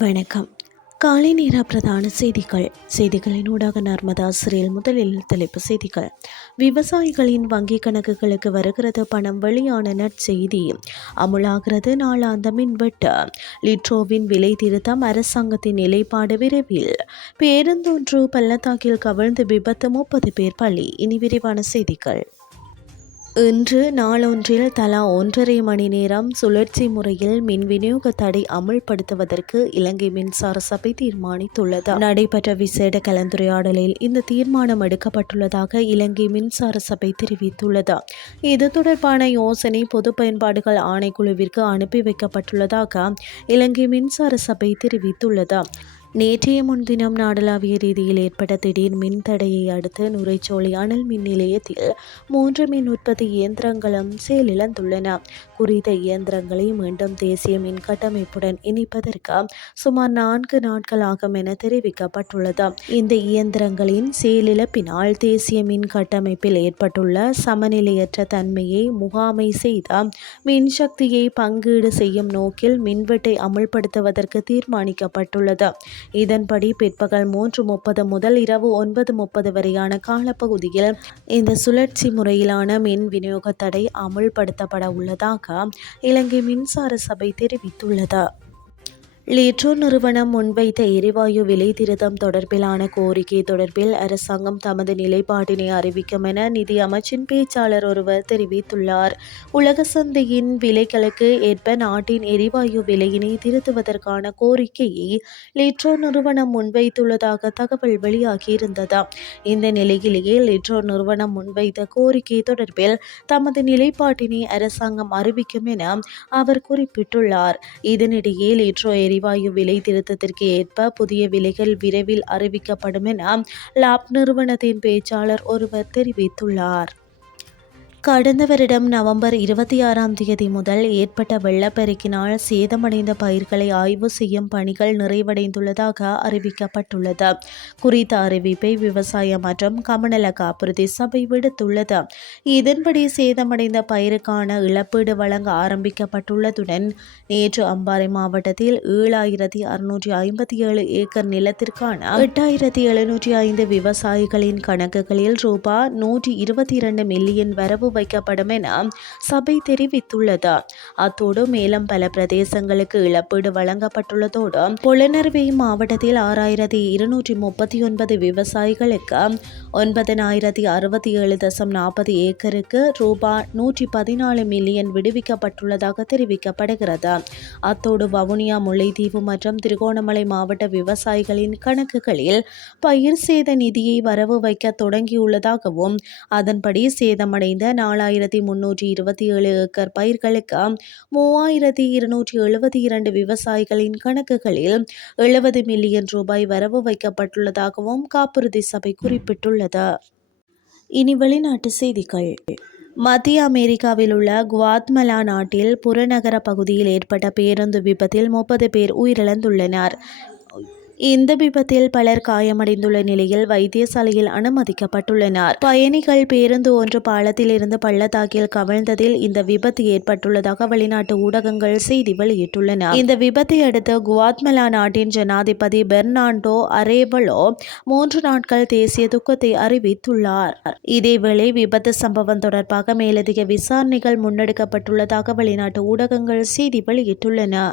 வணக்கம். காலை நேர பிரதான செய்திகள். செய்திகளின் ஊடாக நர்மதா சிறையில் முதலில் தலைப்பு செய்திகள். விவசாயிகளின் வங்கிக் கணக்குகளுக்கு வருகிறது பணம் வெளியான நற்செய்தி. அமுலாகிறது நாளாந்த மின்வெட்டு. லிட்ரோவின் விலை திருத்தம் அரசாங்கத்தின் நிலைப்பாடு விரைவில். பேருந்தொன்று பள்ளத்தாக்கில் கவிழ்ந்து விபத்து முப்பது பேர் பலி. இனி விரிவான செய்திகள். இன்று நாளொன்றில் தலா ஒன்றரை மணி நேரம் சுழற்சி முறையில் மின் விநியோக தடை அமுல்படுத்துவதற்கு இலங்கை மின்சார சபை தீர்மானித்துள்ளது. நடைபெற்ற விசேட கலந்துரையாடலில் இந்த தீர்மானம் எடுக்கப்பட்டுள்ளதாக இலங்கை மின்சார சபை தெரிவித்துள்ளது. இது தொடர்பான யோசனை பொது பயன்பாடுகள் ஆணைக்குழுவிற்கு அனுப்பி வைக்கப்பட்டுள்ளதாக இலங்கை மின்சார சபை தெரிவித்துள்ளது. நேற்றைய முன்தினம் நாடளாவிய ரீதியில் ஏற்பட்ட திடீர் மின் தடையை அடுத்து நுரைச்சோலை அனல் மின் நிலையத்தில் மூன்று மின் உற்பத்தி இயந்திரங்களும் செயலிழந்துள்ளன. குறித்த இயந்திரங்களை மீண்டும் தேசிய மின் கட்டமைப்புடன் இணைப்பதற்கு சுமார் நான்கு நாட்கள் ஆகும் என தெரிவிக்கப்பட்டுள்ளது. இந்த இயந்திரங்களின் செயலிழப்பினால் தேசிய மின் கட்டமைப்பில் ஏற்பட்டுள்ள சமநிலையற்ற தன்மையை முகாமை செய்த மின்சக்தியை பங்கீடு செய்யும் நோக்கில் மின்வெட்டை அமுல்படுத்துவதற்கு தீர்மானிக்கப்பட்டுள்ளது. இதன்படி பிற்பகல் மூன்று முப்பது முதல் இரவு ஒன்பது முப்பது வரையான காலப்பகுதியில் இந்த சுழற்சி முறையிலான மின் விநியோக தடை அமுல்படுத்தப்பட உள்ளதாக இலங்கை மின்சார சபை தெரிவித்துள்ளது. லீட்ரோ நிறுவனம் முன்வைத்த எரிவாயு விலை திருத்தம் தொடர்பிலான கோரிக்கை தொடர்பில் அரசாங்கம் தமது நிலைப்பாட்டினை அறிவிக்கும் என நிதி அமைச்சின் பேச்சாளர் ஒருவர் தெரிவித்துள்ளார். உலக சந்தையின் விலைகளுக்கு ஏற்ப நாட்டின் எரிவாயு விலையினை திருத்துவதற்கான கோரிக்கையை லிட்ரோ நிறுவனம் முன்வைத்துள்ளதாக தகவல் வெளியாகியிருந்தது. இந்த நிலையிலேயே லிட்ரோ நிறுவனம் முன்வைத்த கோரிக்கை தொடர்பில் தமது நிலைப்பாட்டினை அரசாங்கம் அறிவிக்கும் என அவர் குறிப்பிட்டுள்ளார். இதனிடையே லீட்ரோ எரி எரிவாயு விலை திருத்தத்திற்கு ஏற்ப புதிய விலைகள் விரைவில் அறிவிக்கப்படும் என லாப் நிறுவனத்தின் பேச்சாளர் ஒருவர் தெரிவித்துள்ளார். கடந்த வருடம் நவம்பர் இருபத்தி ஆறாம் தேதி முதல் ஏற்பட்ட வெள்ளப்பெருக்கினால் சேதமடைந்த பயிர்களை ஆய்வு செய்யும் பணிகள் நிறைவடைந்துள்ளதாக அறிவிக்கப்பட்டுள்ளது. குறித்த அறிவிப்பை விவசாய மற்றும் கமநல காப்புறுதி சபை விடுத்துள்ளது. இதன்படி சேதமடைந்த பயிருக்கான இழப்பீடு வழங்க ஆரம்பிக்கப்பட்டுள்ளதுடன் நேற்று அம்பாறை மாவட்டத்தில் ஏழாயிரத்தி அறுநூற்றி ஐம்பத்தி ஏழு ஏக்கர் நிலத்திற்கான எட்டாயிரத்தி எழுநூற்றி ஐந்து விவசாயிகளின் கணக்குகளில் ரூபாய் நூற்றி இருபத்தி இரண்டு மில்லியன் வரவு வைக்கப்படும் என சபை தெரிவித்துள்ளது. அத்தோடு மேலும் பல பிரதேசங்களுக்கு இழப்பீடு வழங்கப்பட்டுள்ளதோடு புலனர்வை மாவட்டத்தில் ஆறாயிரத்தி இருநூற்றி முப்பத்தி ஒன்பது விவசாயிகளுக்கு ஒன்பதனாயிரத்தி அறுபத்தி ஏழு தசம் நாற்பது ஏக்கருக்கு ரூபாய் நூற்றி பதினாலு மில்லியன் விடுவிக்கப்பட்டுள்ளதாக தெரிவிக்கப்படுகிறது. அத்தோடு வவுனியா முல்லைத்தீவு மற்றும் திருகோணமலை மாவட்ட விவசாயிகளின் கணக்குகளில் பயிர் சேத நிதியை வரவு வைக்க தொடங்கியுள்ளதாகவும் அதன்படி சேதமடைந்த நாலாயிரத்தி முன்னூற்றி இருபத்தி ஏழு ஏக்கர் பயிர்களுக்கு மூவாயிரத்தி இருநூற்றி எழுபத்தி இரண்டு விவசாயிகளின் கணக்குகளில் எழுபது மில்லியன் ரூபாய் வரவு வைக்கப்பட்டுள்ளதாகவும் காப்புறுதி சபை குறிப்பிட்டுள்ளது. இனி வெளிநாட்டு செய்திகள். மத்திய அமெரிக்காவில் உள்ள குவாத்மலா நாட்டில் புறநகர பகுதியில் ஏற்பட்ட பேருந்து விபத்தில் முப்பது பேர் உயிரிழந்துள்ளனர். இந்த விபத்தில் பலர் காயமடைந்துள்ள நிலையில் வைத்தியசாலையில் அனுமதிக்கப்பட்டுள்ளனர். பயணிகள் பேருந்து ஒன்று பாலத்தில் இருந்து பள்ளத்தாக்கில் கவிழ்ந்ததில் இந்த விபத்து ஏற்பட்டுள்ளதாக வெளிநாட்டு ஊடகங்கள் செய்தி வெளியிட்டுள்ளன. இந்த விபத்தை அடுத்து குவாத்மலா நாட்டின் ஜனாதிபதி பெர்னாண்டோ அரேவலோ மூன்று நாட்கள் தேசிய துக்கத்தை அறிவித்துள்ளார். இதேவேளை விபத்து சம்பவம் தொடர்பாக மேலதிக விசாரணைகள் முன்னெடுக்கப்பட்டுள்ளதாக வெளிநாட்டு ஊடகங்கள் செய்தி வெளியிட்டுள்ளன.